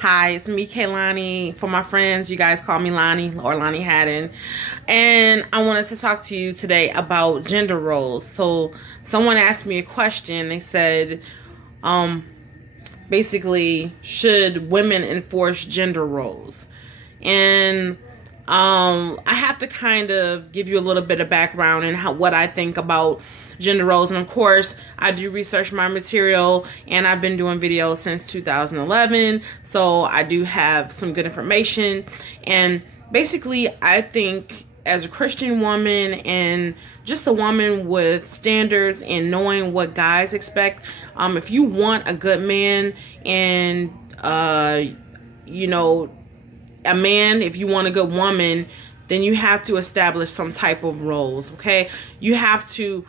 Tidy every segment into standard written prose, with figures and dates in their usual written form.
Hi, it's me, Kaylani. For my friends, you guys call me Lonnie or Lonnie Haddon. And I wanted to talk to you today about gender roles. So someone asked me a question. They said, basically, should women enforce gender roles? And I have to kind of give you a little bit of background and what I think about gender roles. And of course, I do research my material, and I've been doing videos since 2011. So I do have some good information. And basically, I think as a Christian woman and just a woman with standards and knowing what guys expect, if you want a good man and, a man, if you want a good woman, then you have to establish some type of roles, okay? You have to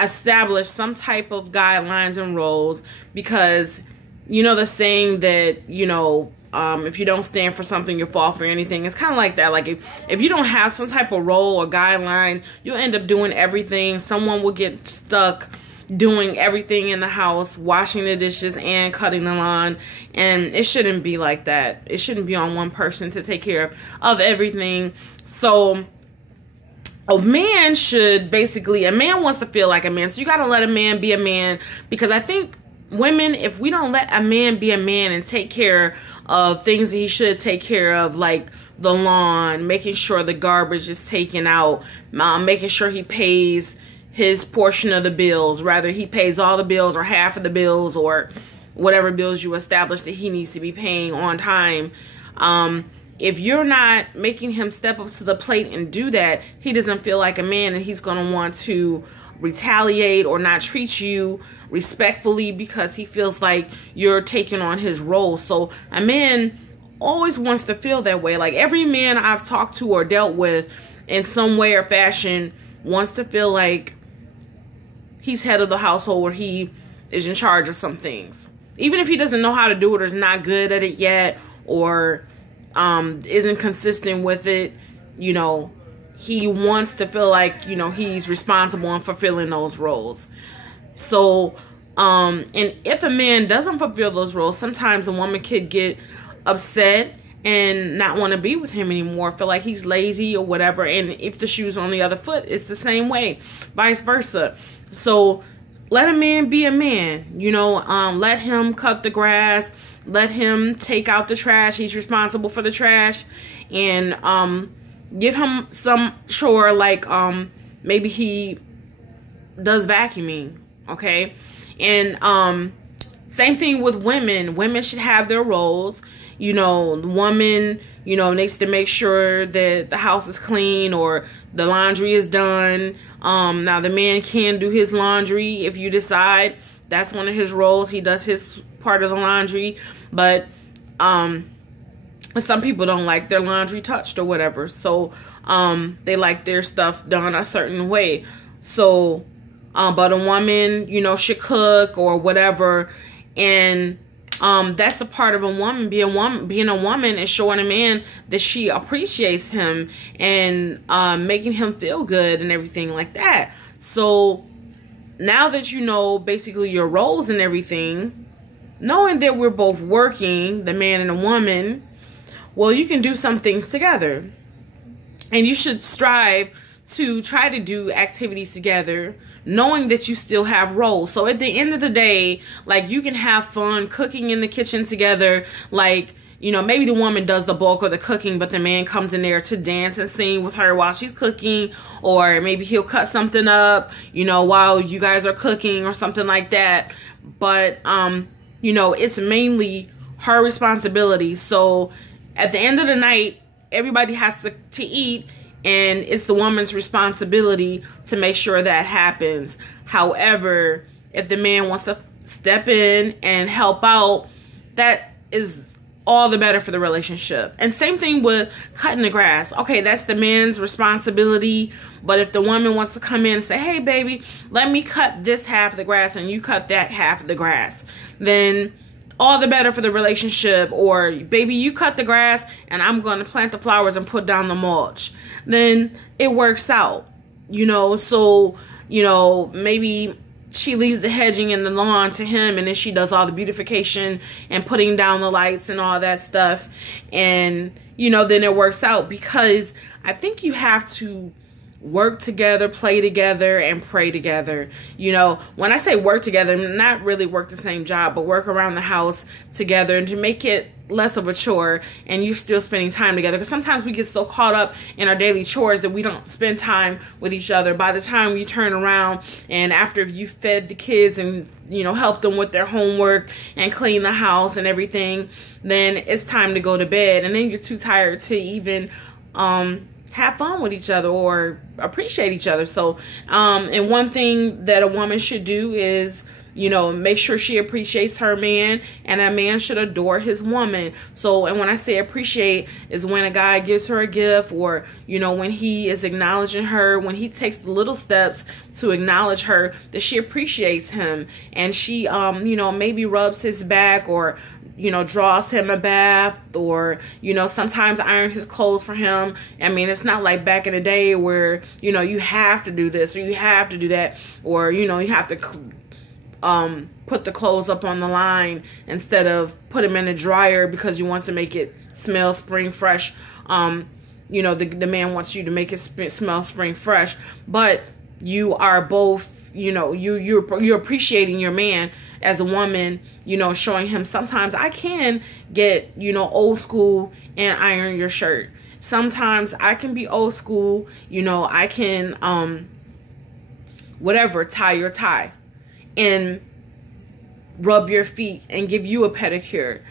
establish some type of guidelines and roles, because you know the saying that, if you don't stand for something, you fall for anything. It's kind of like that. Like if you don't have some type of role or guideline, you'll end up doing everything. Someone will get stuck doing everything in the house, washing the dishes and cutting the lawn, and it shouldn't be like that. It shouldn't be on one person to take care of everything. So a man wants to feel like a man, so you got to let a man be a man, because I think women, if we don't let a man be a man and take care of things that he should take care of, like the lawn, making sure the garbage is taken out, making sure he pays his portion of the bills, rather he pays all the bills or half of the bills or whatever bills you establish that he needs to be paying on time. If you're not making him step up to the plate and do that, he doesn't feel like a man, and he's going to want to retaliate or not treat you respectfully because he feels like you're taking on his role. So a man always wants to feel that way. Like every man I've talked to or dealt with in some way or fashion wants to feel like he's head of the household, or he is in charge of some things. Even if he doesn't know how to do it or is not good at it yet, or isn't consistent with it, he wants to feel like, he's responsible in fulfilling those roles. So, and if a man doesn't fulfill those roles, sometimes a woman could get upset and not want to be with him anymore, feel like he's lazy or whatever. And if the shoe's on the other foot, it's the same way, vice versa. So let a man be a man, let him cut the grass, let him take out the trash. He's responsible for the trash. And give him some chore, like maybe he does vacuuming, okay? And same thing with women. Women should have their roles. The woman, needs to make sure that the house is clean or the laundry is done. Now the man can do his laundry if you decide that's one of his roles. He does his part of the laundry, but some people don't like their laundry touched or whatever. So they like their stuff done a certain way. So but a woman, should cook or whatever. And that's a part of a woman. Being a woman is showing a man that she appreciates him and making him feel good and everything like that. So now that you know basically your roles and everything, knowing that we're both working, the man and the woman, well, you can do some things together. And you should strive to try to do activities together, knowing that you still have roles. So at the end of the day, like, you can have fun cooking in the kitchen together. Like, maybe the woman does the bulk of the cooking, but the man comes in there to dance and sing with her while she's cooking. Or maybe he'll cut something up, while you guys are cooking or something like that. But, it's mainly her responsibility. So at the end of the night, everybody has to eat, and it's the woman's responsibility to make sure that happens. However, if the man wants to step in and help out, that is all the better for the relationship. And same thing with cutting the grass. Okay, that's the man's responsibility. But if the woman wants to come in and say, hey, baby, let me cut this half of the grass and you cut that half of the grass, then all the better for the relationship. Or, baby, you cut the grass and I'm going to plant the flowers and put down the mulch. Then it works out, So, maybe she leaves the hedging and the lawn to him, and then she does all the beautification and putting down the lights and all that stuff. And, you know, then it works out, because I think you have to work together, play together, and pray together. You know, when I say work together, not really work the same job, but work around the house together, and to make it less of a chore, and you're still spending time together. Because sometimes we get so caught up in our daily chores that we don't spend time with each other. By the time we turn around, and after you fed the kids and, you know, help them with their homework and clean the house and everything, then it's time to go to bed, and then you're too tired to even have fun with each other or appreciate each other. So, and one thing that a woman should do is, you know, make sure she appreciates her man, and a man should adore his woman. So, and when I say appreciate, is when a guy gives her a gift, or, you know, when he is acknowledging her, when he takes the little steps to acknowledge her, that she appreciates him, and she, you know, maybe rubs his back, or, you know, draws him a bath, or, you know, sometimes iron his clothes for him. I mean, it's not like back in the day where, you know, you have to do this or you have to do that, or, you know, you have to put the clothes up on the line instead of put them in the dryer because you want to make it smell spring fresh. You know, the man wants you to make it smell spring fresh, but you are both, you know, you're appreciating your man as a woman, you know, showing him sometimes I can get, you know, old school and iron your shirt. Sometimes I can be old school, you know, I can whatever, tie your tie and rub your feet and give you a pedicure.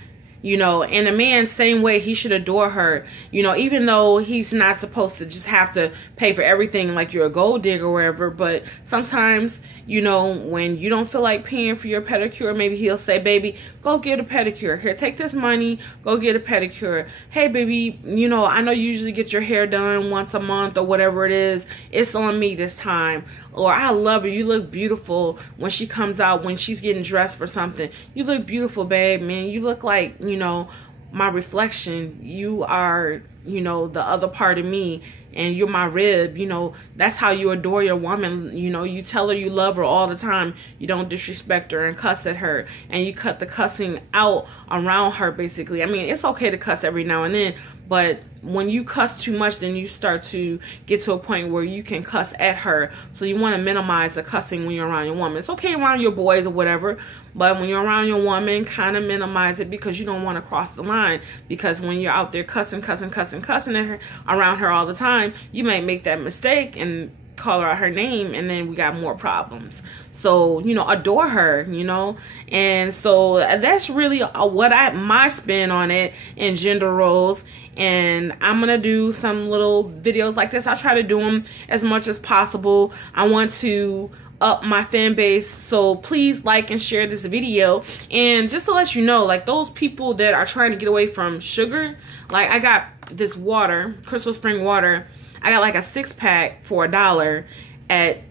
You know, and a man, same way, he should adore her. You know, even though he's not supposed to just have to pay for everything like you're a gold digger or whatever. But sometimes, you know, when you don't feel like paying for your pedicure, maybe he'll say, baby, go get a pedicure. Here, take this money, go get a pedicure. Hey, baby, you know, I know you usually get your hair done once a month or whatever it is. It's on me this time. Or I love her. You look beautiful when she comes out, when she's getting dressed for something. You look beautiful, babe, man. You look like, you know, my reflection. You are, you know, the other part of me, and you're my rib. You know, that's how you adore your woman. You know, you tell her you love her all the time. You don't disrespect her and cuss at her, and you cut the cussing out around her, basically. I mean, it's okay to cuss every now and then, but when you cuss too much, then you start to get to a point where you can cuss at her. So you want to minimize the cussing when you're around your woman. It's okay around your boys or whatever, but when you're around your woman, kind of minimize it, because you don't want to cross the line. Because when you're out there cussing at her, around her all the time, you might make that mistake and call her out her name, and then we got more problems. So, you know, adore her, you know. And so that's really what my spin on it in gender roles. And I'm gonna do some little videos like this. I try to do them as much as possible. I want to up my fan base, so please like and share this video. And just to let you know, like, those people that are trying to get away from sugar, like, I got this water, Crystal Spring water. I got like a 6-pack for $1 at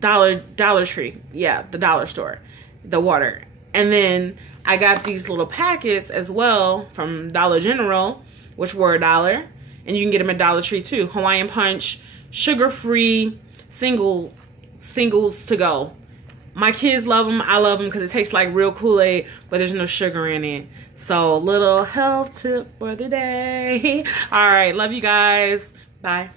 Dollar Tree. Yeah, the dollar store, the water. And then I got these little packets as well from Dollar General, which were $1. And you can get them at Dollar Tree too. Hawaiian Punch, sugar-free, singles to go. My kids love them. I love them because it tastes like real Kool-Aid, but there's no sugar in it. So, little health tip for the day. All right, love you guys. Bye.